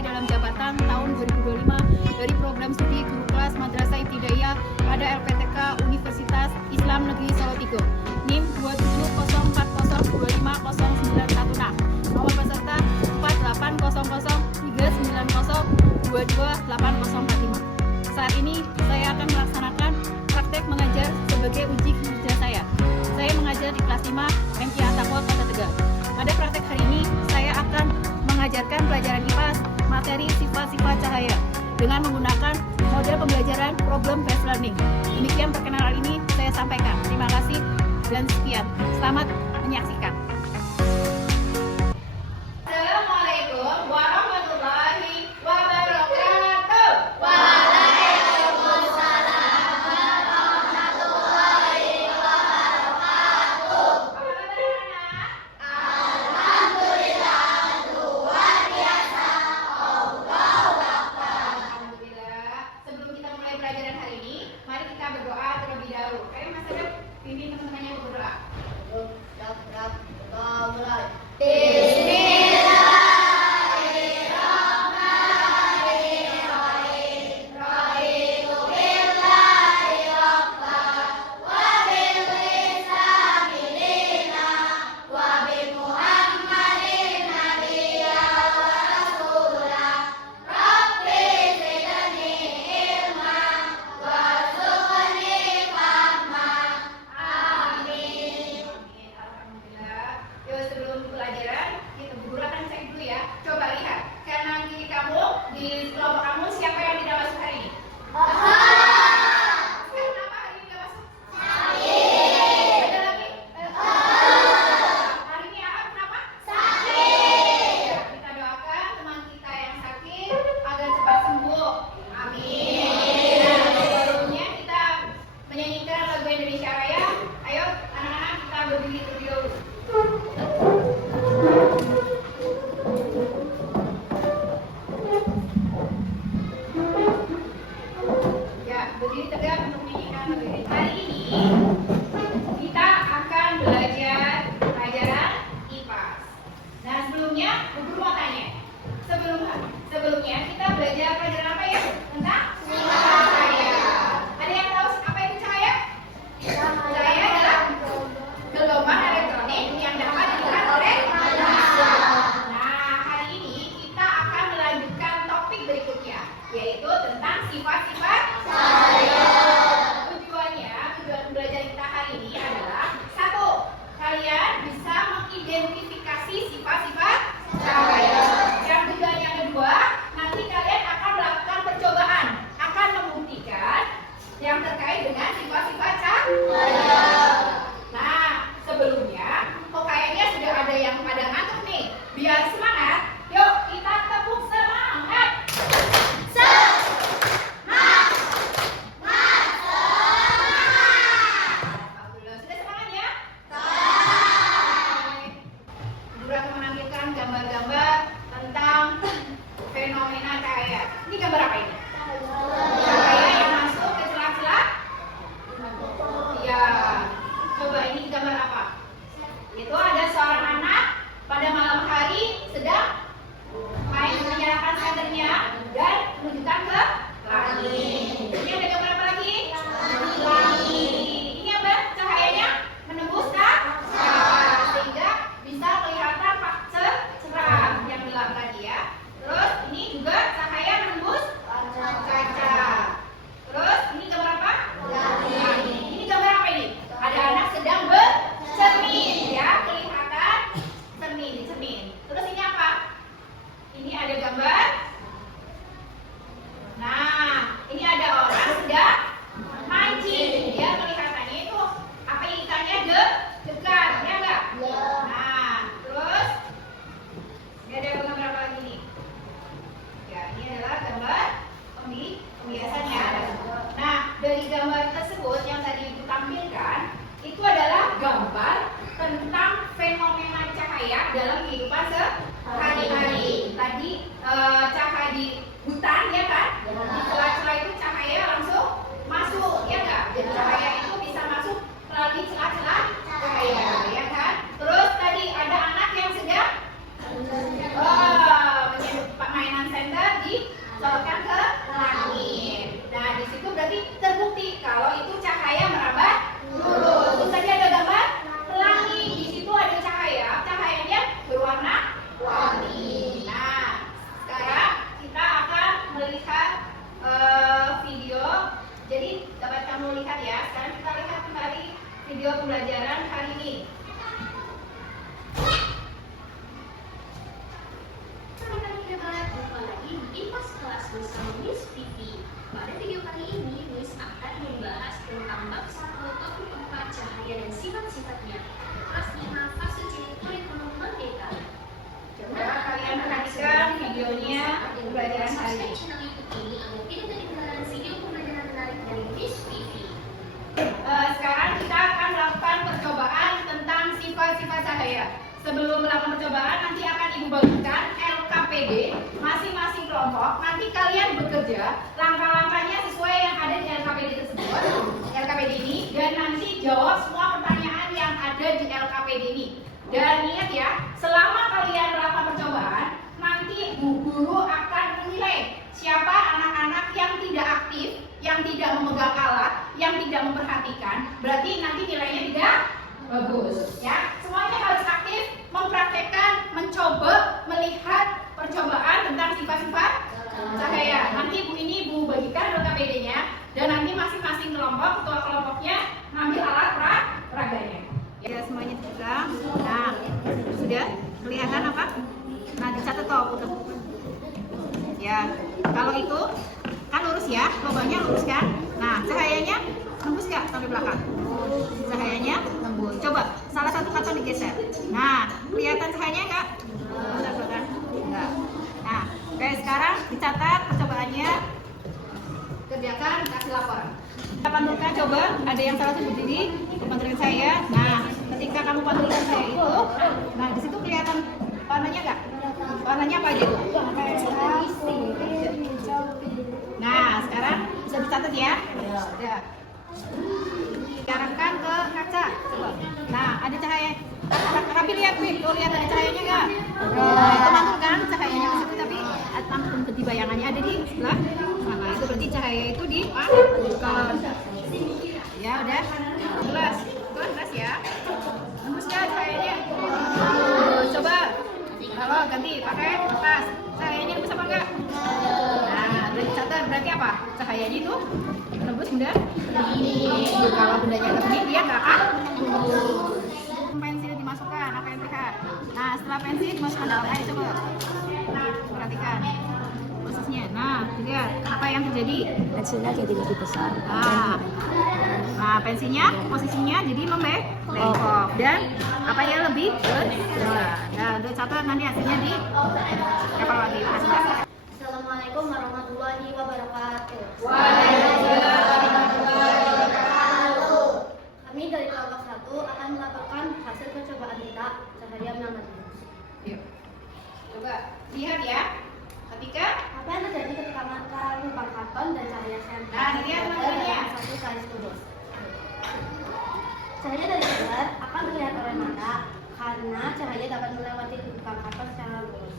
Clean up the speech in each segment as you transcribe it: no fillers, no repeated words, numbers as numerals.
sesuai dalam jabatan tahun 2025 dari program studi guru kelas Madrasah Ibtidaiyah pada LPTK Universitas Islam Negeri Solo 3, NIM 27040250916, nomor peserta 480039022845. Saat ini saya akan melaksanakan praktek mengajar sebagai uji kinerja saya. Saya mengajar di kelas 5 MI At-Taqwa Kota Tegal. Pada praktek hari ini saya akan mengajarkan pelajaran IPA materi sifat-sifat cahaya dengan menggunakan model pembelajaran problem-based learning. Demikian perkenalan ini saya sampaikan. Terima kasih dan sekian. Selamat menyaksikan. Assalamualaikum warahmatullahi wabarakatuh. Sebelum kita mulai pelajaran hari ini, mari kita berdoa terlebih dahulu. Ayo Mas Adep, pimpin teman-temannya berdoa. Berdiri tegak untuk menyanyikan lagu ini. Hari ini kita akan belajar pelajaran IPA. Nah sebelumnya, guru mau tanya. Sebelumnya kita belajar pelajaran apa ya? Tentang cahaya. Ada yang tahu apa itu cahaya? Cahaya adalah gelombang elektronik yang dapat dilihat oleh manusia. Nah hari ini kita akan melanjutkan topik berikutnya, yaitu tentang sifat-sifat cahaya. Tujuan belajar kita hari ini adalah 1. Kalian bisa mengidentifikasi sifat-sifat cahaya. Yang kedua, nanti kalian akan melakukan percobaan, akan membuktikan yang terkait dengan sifat-sifat cahaya. Nah, sebelumnya, kok kayaknya sudah ada yang pada ngantuk nih. Biar semangat, yuk kita tepuk semangat. pelajaran hari ini. Selamat hebat, jumpa lagi di IPAS kelas bersama Miss Vivi. Pada video kali ini, Miss akan membahas tentang bab 1 topik 4 cahaya dan sifat-sifatnya. Kelas 5 fase C kurikulum merdeka. Coba kalian perhatikan videonya pelajaran hari ini. Subscribe channel YouTube ini agar tidak ketinggalan video pembelajaran menarik dari Miss Vivi. Sekarang kita akan melakukan percobaan tentang sifat-sifat cahaya. Sebelum melakukan percobaan, nanti akan Ibu bagikan LKPD masing-masing kelompok. Nanti kalian bekerja langkah-langkahnya sesuai yang ada di LKPD tersebut, LKPD ini, dan nanti jawab semua pertanyaan yang ada di LKPD ini. Dan ingat ya, selama kalian melakukan percobaan, nanti Bu Guru akan menilai siapa anak-anak yang tidak aktif, yang tidak memegang alat, yang tidak memperhatikan. Berarti nanti nilainya tidak bagus. Ya, semuanya harus aktif, mempraktekkan, mencoba, melihat percobaan tentang sifat-sifat cahaya. Nanti Bu bagikan LKPD-nya, dan nanti masing-masing kelompok, ketua kelompoknya ngambil alat peraganya. Ya, semuanya dipegang. Nah, sudah kelihatan apa? Nah, dicatat toh. Ya, kalau itu kan lurus ya, lubangnya lurus kan? Nah, cahayanya nembus nggak sampai belakang? Cahayanya nembus. Coba salah satu karton digeser. Nah, kelihatan cahayanya nggak? Enggak. Nah, oke, sekarang dicatat percobaannya. Kerjakan, kasih lapor. Kita pantulkan, coba ada yang salah satu berdiri, pantulkan saya. Nah, ketika kamu pantulkan saya itu, nah di situ kelihatan warnanya nggak? Warnanya apa aja tuh? Nah, sekarang bisa dicatat ya. Ya. Diarahkan ke kaca. Nah, ada cahaya. Tapi lihat, tuh lihat ada cahayanya nggak? Nah, itu mantul kan cahayanya ke situ, tapi langsung di bayangannya ada di sebelah sana. Itu berarti cahaya itu di ya udah jelas, jelas ya. Tembus nggak cahayanya? Coba. Kalau ganti pakai tas, cahayanya nembus apa enggak? Nah, berarti catat berarti apa? Cahayanya itu menembus benda ini. Kalau bendanya ke sini dia nggak akan pensil dimasukkan, apa yang terlihat? Nah, setelah pensil dimasukkan dalam air, coba. Nah, perhatikan prosesnya. Nah, lihat apa yang terjadi. Pensilnya jadi lebih besar. Nah, pensilnya posisinya jadi membengkok dan apa ya lebih besar. Nah, udah catat nanti hasilnya di evaluasi. Assalamualaikum warahmatullahi wabarakatuh. Waalaikumsalam warahmatullahi wabarakatuh. Kami dari kelompok 1 akan melaporkan hasil percobaan kita cahaya menambah terus. Yuk. Coba lihat ya. Ketika Apa yang terjadi ketika mata lubang karton dan cahaya senter Nah, dilihat materinya. satu garis lurus. Cahaya dari senter akan terlihat oleh mata karena cahaya dapat melewati lubang karton secara lurus.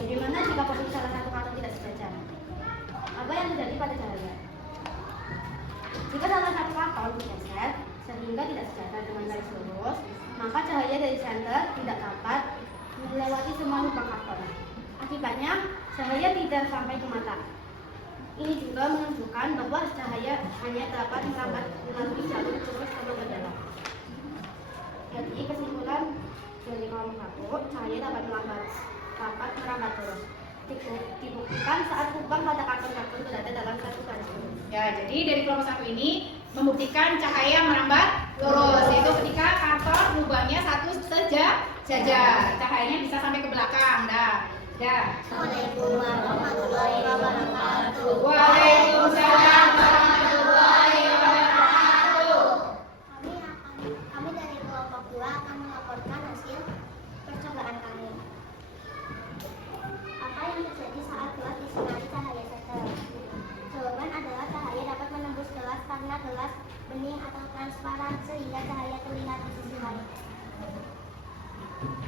Bagaimana jika posisi salah satu karton tidak sejajar? Apa yang terjadi pada cahaya? Jika salah satu karton bergeser sehingga tidak sejajar dengan garis lurus, maka cahaya dari senter tidak dapat melewati semua lubang karton. Akibatnya, cahaya tidak sampai ke mata. Ini juga menunjukkan bahwa cahaya hanya dapat merambat melalui jalur lurus atau ke dalam. Jadi kesimpulan dari kelompok 1, cahaya dapat merambat terus. Dibuktikan saat lubang pada karton-karton berada dalam satu garis lurus. ya, jadi dari kelompok 1 ini membuktikan cahaya merambat lurus, yaitu ketika karton lubangnya satu sejajar, cahayanya bisa sampai ke belakang. Assalamualaikum warahmatullahi wabarakatuh. Waalaikumsalam warahmatullahi wabarakatuh. Kami dari kelompok 2 akan melaporkan hasil percobaan kami. Apa yang terjadi saat gelas disinari cahaya senter? Jawaban adalah cahaya dapat menembus gelas karena gelas bening atau transparan sehingga cahaya terlihat di sisi lain.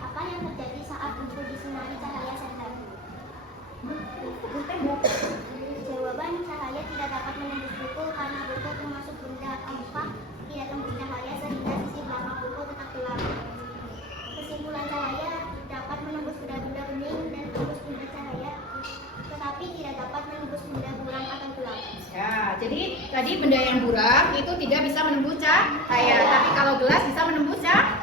Apa yang terjadi saat buku disinari cahaya senter? Jawaban cahaya tidak dapat menembus buku karena buku termasuk benda empat tidak tembus cahaya sehingga sisi belakang buku tetap gelap. Kesimpulan cahaya dapat menembus benda-benda bening dan tembus benda cahaya, tetapi tidak dapat menembus benda buram atau gelap. Ya, jadi tadi Jadi benda yang buram itu tidak bisa menembus cahaya, tapi kalau gelas bisa menembus cahaya.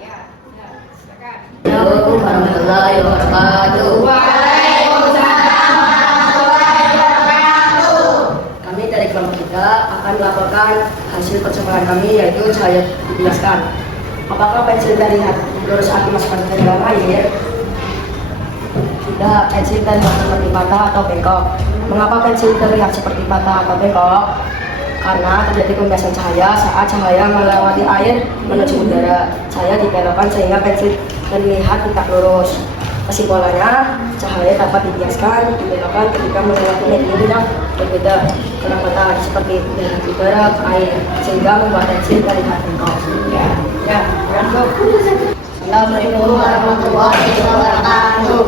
Ya, benar. Silakan. Assalamualaikum warahmatullahi wabarakatuh. Waalaikumsalam warahmatullahi wabarakatuh. Kami dari kelompok 3 akan melaporkan hasil percobaan kami, yaitu cahaya dijelaskan. Apakah pensil terlihat lurus saat dimasukkan ke dalam air? Tidak, pensil terlihat seperti patah atau bengkok. Mengapa pensil terlihat seperti patah atau bengkok? Karena terjadi pembiasan cahaya saat cahaya melewati air menuju udara. Cahaya dibelokkan sehingga pensil terlihat tidak lurus. Kesimpulannya, cahaya dapat dibiaskan, dibelokkan ketika melewati medium yang berbeda, kurang patah seperti udara, air, sehingga membuat pensil terlihat bengkok. Assalamualaikum warahmatullahi wabarakatuh.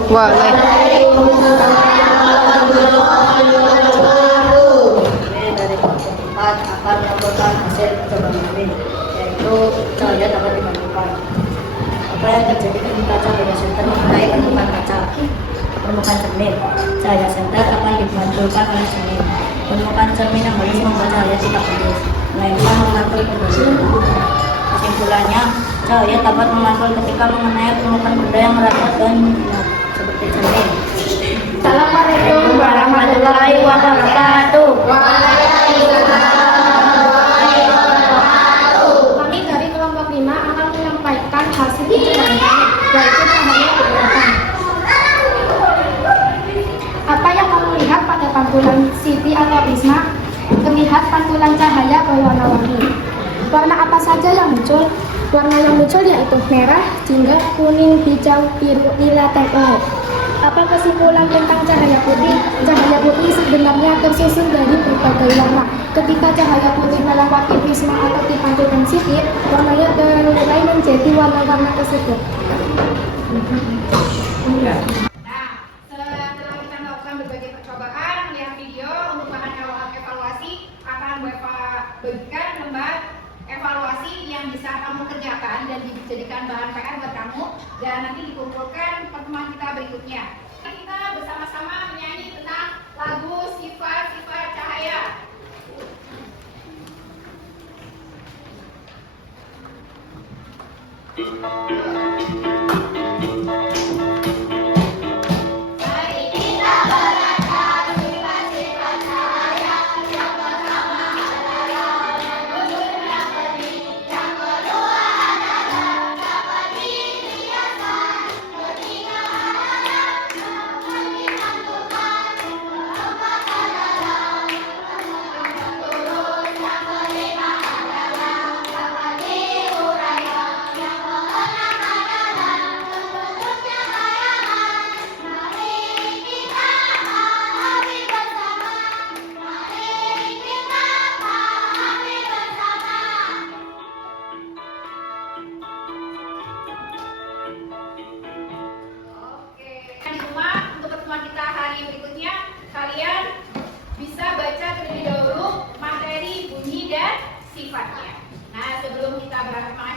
Dari kelompok 4 akan melaporkan hasil percobaan kami, yaitu cahaya dapat dibandingkan. Apa yang terjadi ketika cahaya senter mengenai permukaan kaca? Permukaan cermin. Cahaya senter akan dibantulkan oleh cermin. Permukaan cermin yang halus membuat cahaya tidak halus, melainkan memantul ke bawah. Kesimpulannya, cahaya dapat memantul ketika mengenai permukaan benda yang rapat dan gelap, seperti cermin. Assalamualaikum warahmatullahi wabarakatuh. Kami dari kelompok 5 akan menyampaikan hasil percobaan kami, yaitu cahaya dijelaskan. Apa yang kamu lihat pada pantulan Siti atau Isma? Terlihat pantulan cahaya berwarna-warni. Warna apa saja yang muncul? Warna yang muncul yaitu merah, jingga, kuning, hijau, biru, lila, dan ungu. Apa kesimpulan tentang cahaya putih? Cahaya putih sebenarnya tersusun dari berbagai warna. Ketika cahaya putih melewati prisma atau dipantulkan Siti, warnanya mulai menjadi warna-warna tersebut. Nah, setelah kita melakukan berbagai percobaan, melihat video untuk bahan evaluasi, akan Bapak bagikan lembar evaluasi yang bisa kamu kerjakan dan dijadikan bahan PR buat kamu, dan nanti dikumpulkan pertemuan kita berikutnya. Kita bersama-sama menyanyi tentang lagu Sifat-Sifat Cahaya. Di rumah untuk pertemuan kita hari berikutnya, kalian bisa baca terlebih dahulu materi, bunyi, dan sifatnya. Nah, sebelum kita berangkat